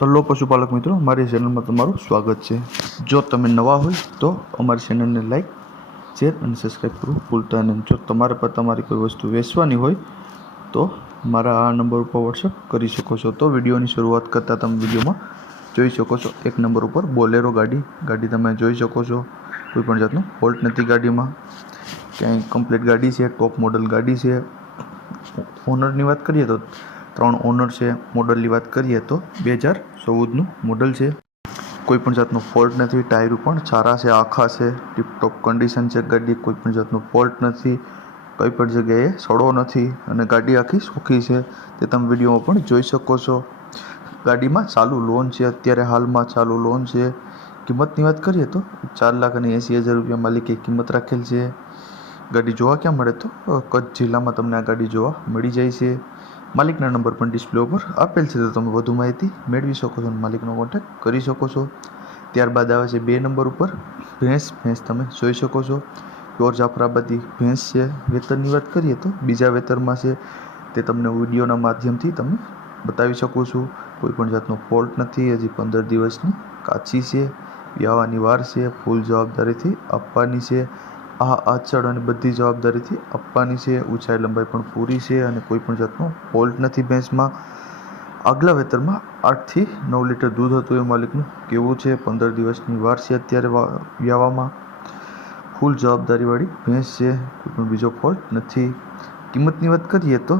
Hello પશુપાલક મિત્રો, મારી ચેનલમાં તમારું સ્વાગત છે। જો તમે નવા હોય તો અમારી ચેનલને લાઈક, શેર અને સબસ્ક્રાઈબ કરવું ભૂલતા નહીં। જો તમારે પર તમારી કોઈ વસ્તુ વેચવાની હોય તો મારા આ નંબર ઉપર વોટ્સઅપ કરી શકો છો। તો વિડીયોની શરૂઆત કરતાં તમે વિડીયોમાં જોઈ શકો છો, એક નંબર ઉપર બોલેરો ગાડી તમે જોઈ શકો છો। કોઈ પણ જાતનો ફોલ્ટ નથી ગાડીમાં, ક્યાંય કમ્પ્લીટ ગાડી છે, ટોપ મોડલ ગાડી છે। ઓનરની વાત કરીએ તો 3 ઓનર છે। મોડલની વાત કરીએ તો 2014નું મોડલ છે। કોઈ પણ જાતનો ફોલ્ટ નથી, ટાયરો પણ સારા છે, આખા છે, ટીપટોપ કન્ડિશન છે ગાડી, કોઈ પણ જાતનો ફોલ્ટ નથી, કોઈ પણ જગ્યાએ સડો નથી અને ગાડી આખી સુખી છે, તે તમે વિડીયોમાં પણ જોઈ શકો છો। ગાડીમાં ચાલુ લોન છે, અત્યારે હાલમાં ચાલુ લોન છે। કિંમતની વાત કરીએ તો 4,80,000 રૂપિયા માલિકે કિંમત રાખેલ છે। ગાડી જોવા ક્યાં મળે તો કચ્છ જિલ્લામાં તમને આ ગાડી જોવા મળી જાય છે। માલિકના નંબર પણ ડિસ્પ્લે ઉપર આપેલ છે, તો તમે વધુ માહિતી મેળવી શકો છો અને માલિકનો કોન્ટેક્ટ કરી શકો છો। ત્યારબાદ આવે છે 2 નંબર ઉપર ભેંસ તમે જોઈ શકો છો, પ્યોર જાફરાબાદી ભેંસ છે। વેતરની વાત કરીએ તો બીજા વેતરમાં છે, તે તમને વિડીયોના માધ્યમથી તમે બતાવી શકું છું। કોઈ પણ જાતનો ફોલ્ટ નથી, હજી 15 દિવસની કાચી છે, વ્યાવાની વાર છે, ફૂલ જવાબદારીથી આપવાની છે। આ આચળ અને બધી જવાબદારીથી આપવાની છે। ઊંચાઈ લંબાઈ પણ પૂરી છે અને કોઈ પણ જાતનો ફોલ્ટ નથી ભેંસમાં। આગલા વેતરમાં 8 થી 9 લીટર દૂધ હતું એ માલિકનું કેવું છે। 15 દિવસની વાર છે અત્યારે વ્યાવામાં। ફૂલ જવાબદારીવાળી ભેંસ છે, કોઈ પણ બીજો ફોલ્ટ નથી। કિંમતની વાત કરીએ તો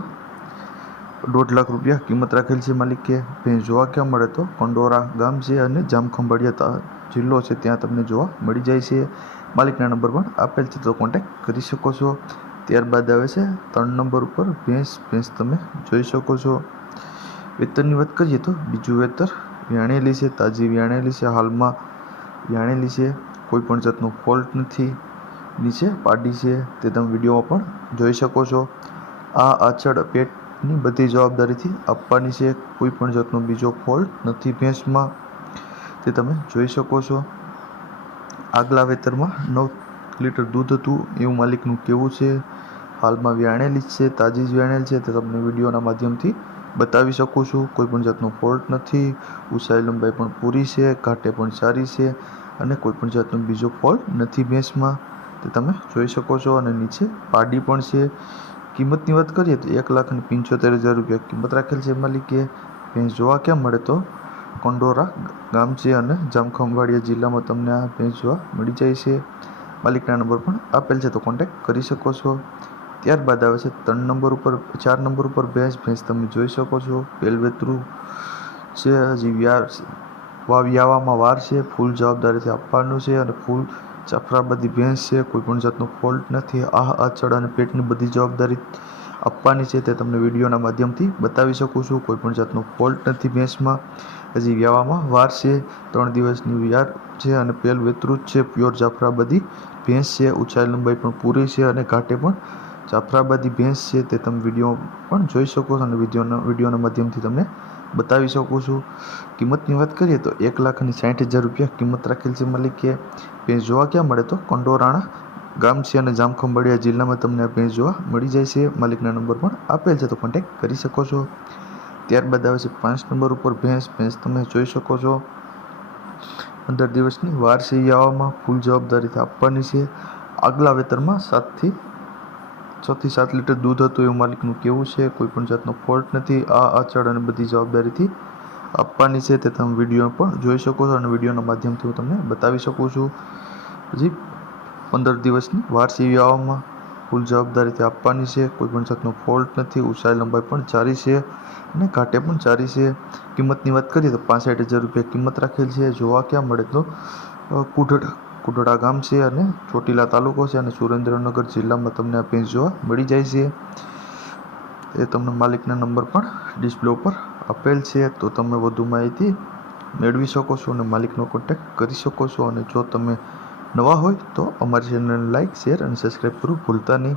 1.5 લાખ રૂપિયા કિંમત રાખેલ છે માલિકે। ભેંસ જોવા ક્યાં મળે તો કંડોરા ગામ છે અને જામખંભાળિયા જિલ્લો છે, ત્યાં તમને જોવા મળી જાય છે। માલિકના નંબર પણ આપેલ છે, તો કોન્ટેક્ટ કરી શકો છો। ત્યારબાદ આવે છે 3 નંબર ઉપર ભેંસ તમે જોઈ શકો છો। વેતરની વાત કરીએ તો બીજું વેતર, વ્યાણેલી છે, તાજી વ્યાણેલી છે, હાલમાં વ્યાણેલી છે, કોઈ પણ જાતનો ફોલ્ટ નથી, નીચે પાડી છે, તે તમે વિડીયોમાં પણ જોઈ શકો છો। આ આચળ પેટની બધી જવાબદારીથી આપવાની છે, કોઈ પણ જાતનો બીજો ફોલ્ટ નથી ભેંસમાં, તે તમે જોઈ શકો છો। આગલા વેતરમાં 9 લીટર દૂધ હતું એવું માલિકનું કેવું છે। હાલમાં વ્યાણેલી જ છે, તાજી જ વ્યાણેલ છે, તે તમને વિડીયોના માધ્યમથી બતાવી શકું છું। કોઈ પણ જાતનો ફોલ્ટ નથી, ઊંચાઈ લંબાઈ પણ પૂરી છે, ઘાટે પણ સારી છે અને કોઈ પણ જાતનો બીજો ફોલ્ટ નથી ભેંસમાં, તે તમે જોઈ શકો છો અને નીચે પાડી પણ છે। કિંમતની વાત કરીએ તો 1,75,000 રૂપિયા કિંમત રાખેલ છે માલિકે। ભેંસ જોવા ક્યાં મળે તો કંડોરા ગામ છે અને જામખંભાળિયા જિલ્લામાં તમને આ ભેંસ જોવા મળી જાય છે। માલિકના નંબર પણ આપેલ છે, તો કોન્ટેક્ટ કરી શકો છો। ત્યારબાદ આવે છે 4 નંબર ઉપર ભેંસ તમે જોઈ શકો છો, પહેલવેતરું છે, હજી વ્યાવામાં વાર છે, ફૂલ જવાબદારીથી આપવાનું છે અને ફૂલ જાફરાબાદી ભેંસ છે, કોઈ પણ જાતનો ફોલ્ટ નથી। આ આચળ અને પેટની બધી જવાબદારી આપવાની છે, તે તમને વિડીયોના માધ્યમથી બતાવી શકું છું। કોઈ પણ જાતનો ફોલ્ટ નથી ભેંસમાં, હજી વ્યાવામાં વાર છે, 3 દિવસની વ્યાર છે અને પહેલવેતરું જ છે, પ્યોર જાફરાબાદી ભેંસ છે, ઊંચાઈ લંબાઈ પણ પૂરી છે અને ઘાટે પણ જાફરાબાદી ભેંસ છે, તે તમે વિડીયો પણ જોઈ શકો છો અને વિડીયોના માધ્યમથી તમને બતાવી શકું છું। કિંમતની વાત કરીએ તો 1,60,000 રૂપિયા કિંમત રાખેલ છે માલિકે। ભેંસ જોવા ક્યાં મળે તો કંડોરાણા ગામ છે અને જામખંભાળિયા જિલ્લામાં તમને આ ભેંસ જોવા મળી જાય છે। માલિકના નંબર પણ આપેલ છે, તો કોન્ટેક્ટ કરી શકો છો। ત્યારબાદ આવે છે 5 નંબર ઉપર ભેંસ તમે જોઈ શકો છો, 15 દિવસની વાર છે વ્યાવામાં, ફૂલ જવાબદારીથી આપવાની છે। આગલા વેતરમાં 6 થી 7 લીટર દૂધ હતું એવું માલિકનું કેવું છે, કોઈ પણ જાતનો ફોલ્ટ નથી। આ આચળ અને બધી જવાબદારીથી આપવાની છે, તે તમે વિડીયો પણ જોઈ શકો છો અને વિડીયોના માધ્યમથી હું તમને બતાવી શકું છું। હજી 15 દિવસની વાર છે વ્યાવામાં, ફૂલ જવાબદારીથી આપવાની છે, કોઈ પણ જાતનો ફોલ્ટ નથી, ઊંચાઈ લંબાઈ પણ સારી છે અને ઘાટે પણ સારી છે। કિંમતની વાત કરીએ તો 65,000 રૂપિયા કિંમત રાખેલ છે। જોવા ક્યાં મળે તો કુડડા ગામ છે અને ચોટીલા તાલુકો છે અને સુરેન્દ્રનગર જિલ્લામાં તમને આ ભેંસ જોવા મળી જાય છે। એ તમને માલિકના નંબર પણ ડિસ્પ્લે ઉપર આપેલ છે, તો તમે વધુ માહિતી મેળવી શકો છો અને માલિકનો કોન્ટેક્ટ કરી શકો છો। અને જો તમે નવા હોય તો અમારી ચેનલને લાઈક, શેર અને સબસ્ક્રાઈબ કરવું ભૂલતા નહીં।